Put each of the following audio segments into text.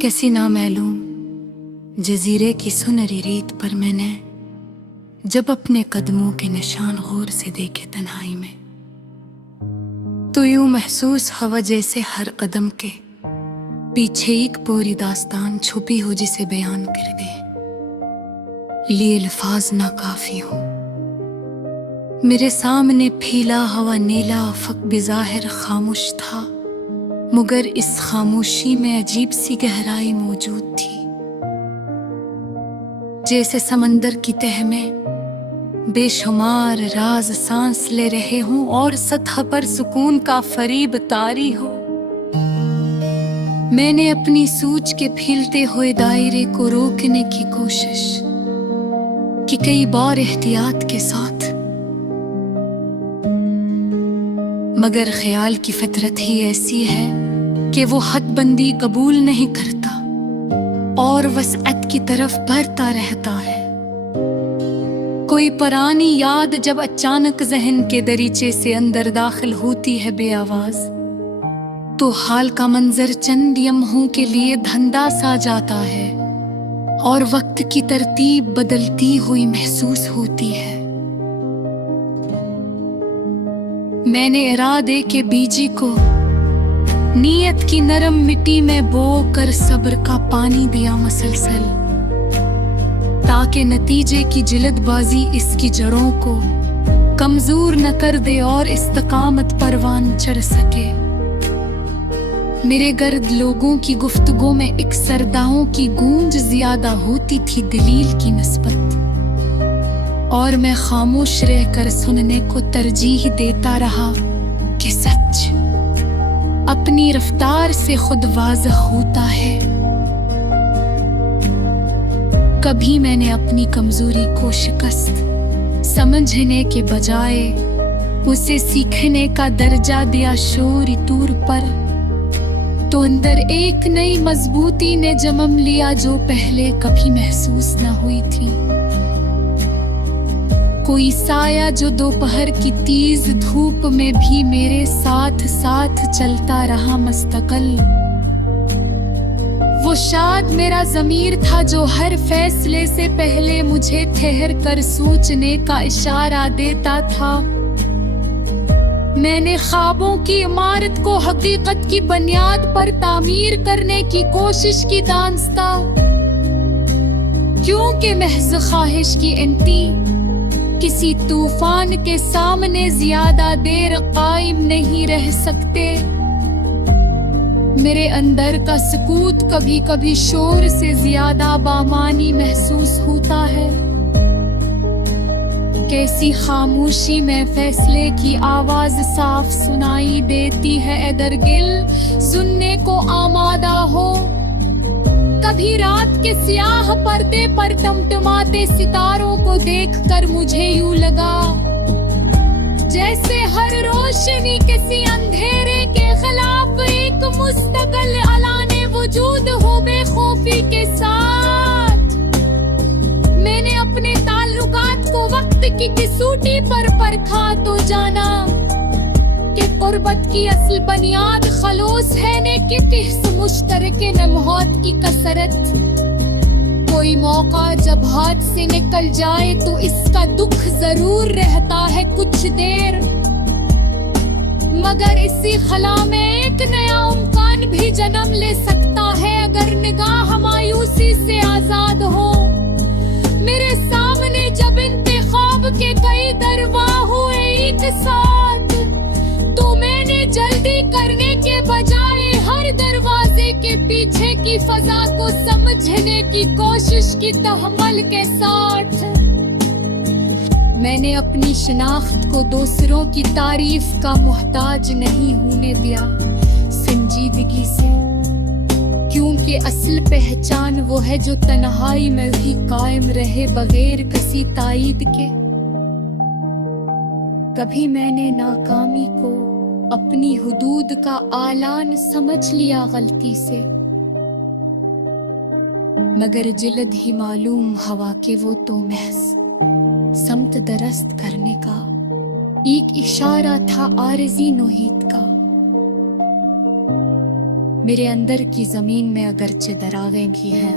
कैसी नामालूम जजीरे की सुनहरी रेत पर मैंने जब अपने कदमों के निशान गौर से देखे तन्हाई में, तो यूं महसूस हवा जैसे हर कदम के पीछे एक पूरी दास्तान छुपी हो जिसे बयान कर दे लिए अल्फाज नाकाफी हो। मेरे सामने फीला हवा नीला अफक बिज़ाहिर खामोश था, मगर इस खामोशी में अजीब सी गहराई मौजूद थी। जैसे समंदर की तह में बेशुमार राज सांस ले रहे हों और सतह पर सुकून का फरीब तारी हो। मैंने अपनी सूझ के फैलते हुए दायरे को रोकने की कोशिश की कई बार एहतियात के साथ, मगर ख्याल की फितरत ही ऐसी है कि वो हदबंदी कबूल नहीं करता और वसअत की तरफ बढ़ता रहता है। कोई पुरानी याद जब अचानक जहन के दरीचे से अंदर दाखिल होती है बेआवाज, तो हाल का मंजर चंद लम्हों के लिए धंधा सा जाता है और वक्त की तरतीब बदलती हुई महसूस होती है। मैंने इरादे के बीजी को नीयत की नरम मिट्टी में बो कर सब्र का पानी दिया मसलसल, ताकि नतीजे की जिल्दबाजी इसकी जड़ों को कमजोर न कर दे और इस्तकामत परवान चढ़ सके। मेरे गर्द लोगों की गुफ्तगू में एक सरदाओं की गूंज ज्यादा होती थी दलील की निस्बत, और मैं खामोश रहकर सुनने को तरजीह देता रहा कि सच अपनी रफ्तार से खुद वाज़ह होता है। कभी मैंने अपनी कमजोरी को शिकस्त समझने के बजाय उसे सीखने का दर्जा दिया शोरी तूर पर, तो अंदर एक नई मजबूती ने जन्म लिया जो पहले कभी महसूस न हुई थी। कोई साया जो दोपहर की तेज धूप में भी मेरे साथ साथ चलता रहा मुस्तकिल। वो शायद मेरा ज़मीर था जो हर फैसले से पहले मुझे ठहर कर सोचने का इशारा देता था। मैंने ख्वाबों की इमारत को हकीकत की बुनियाद पर तामीर करने की कोशिश की दांस्ता, क्योंकि महज ख्वाहिश की एंटी किसी तूफान के सामने ज्यादा देर कायम नहीं रह सकते। मेरे अंदर का सुकूत कभी कभी शोर से ज्यादा बामानी महसूस होता है। कैसी खामोशी में फैसले की आवाज साफ सुनाई देती है। ए दरगिल सुनने को आमादा हो। कभी रात के स्याह पर्दे पर टमटमाते सितारों को देखकर मुझे यूं लगा जैसे हर रोशनी किसी अंधेरे के खिलाफ एक मुस्तकिल अलाने वजूद हो बेखौफी के साथ। मैंने अपने ताल्लुकात को वक्त की कसौटी पर परखा तो जाना कि कुर्बत की असल बुनियाद खलूस है ने किस मुश्तरके नमहात की कसरत। कोई मौका जब हाथ से निकल जाए तो इसका दुख जरूर रहता है कुछ देर, मगर इसी खला में एक नया इम्कान भी जन्म ले सकता है अगर निगाह मायूसी से आजाद हो। मेरे सामने जब इंतखाब के कई दरवाज़े हुए एक साथ, तो मैंने जल्दी करने के बजाय हर दरवाजे के पीछे की फजा को समझने की कोशिश की तहम्मुल के साथ। मैंने अपनी शिनाख्त को दूसरों की तारीफ का मोहताज नहीं होने दिया संजीदगी से, क्योंकि असल पहचान वो है जो तन्हाई में भी कायम रहे बगैर किसी ताईद के। कभी मैंने नाकामी को अपनी हुदूद का आलान समझ लिया गलती से, मगर जल्द ही मालूम हवा के वो तो महज समत दरस्त करने का एक इशारा था आरज़ी नोहीद का। मेरे अंदर की जमीन में अगरचे दरारें भी हैं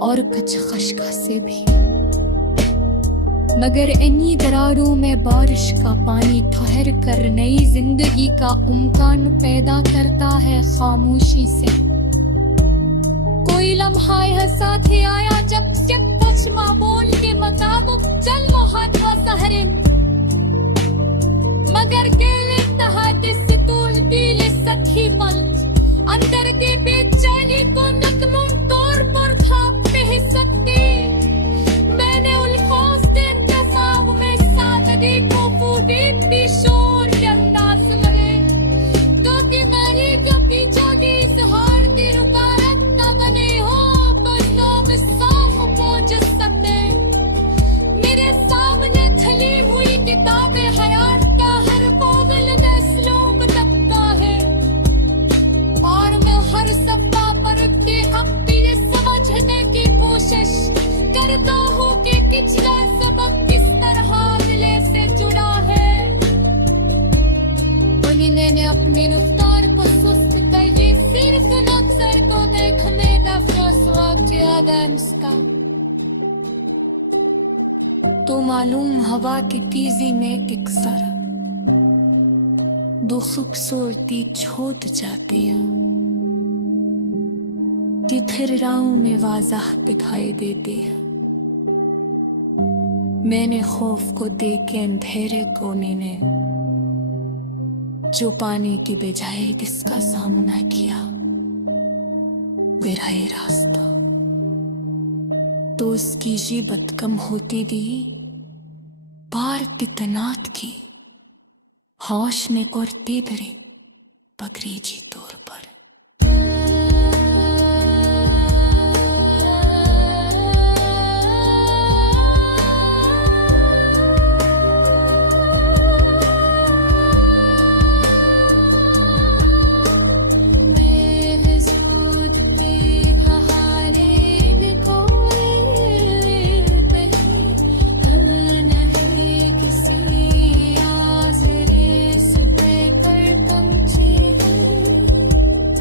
और कुछ खशखशे भी, मगर इन्हीं दरारों में बारिश का पानी ठहर कर नई जिंदगी का इम्कान पैदा करता है खामोशी से। कोई लम्हा यह साथ ही आया जब चश्मा बोल के मुताबिक चल मुहाता सहरे, मगर केले तहत सितूल पीले सखी पल अंदर के बेचैनी को नकमों तौर पर थाप नहीं सकती। मैंने उल्फोस दिन के साव में सादगी को पूरी भी शोर के अंदाज में, तो कि मेरी जो पीछोगी इजहार की रुकावट न बने हो, कोई लोग साफ पहुंच सकते। मेरे सामने खली हुई किताबें हयात का हर बोगल दस्लोब तकता है, और मैं हर सप्ताह पर के हक भी ये समझने की कोशिश करता हूँ कि पिछला सबक किस तरह दिले से जुड़ा है। वही मैंने अपनी रफ्तार को सुस्त कर ये सिर्फ नजर को देखने का फैसला किया था। तो मालूम हवा की तेजी में एक जरा दो खूबसूरती छोड़ जाती है, कि फिर राहों में वाज़ाह दिखाई देती है। मैंने खौफ को देख के अंधेरे कोने ने जो पानी की बजाय किसका सामना किया, मेरा ये रास्ता तो उसकी जीबत कम होती दी, पार की तनात की होश ने करती धरे बकरीजी तौर पर।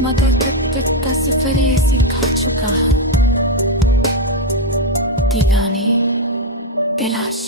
मगर तक सफर ये सिखा चुका है, दीवाने तलाश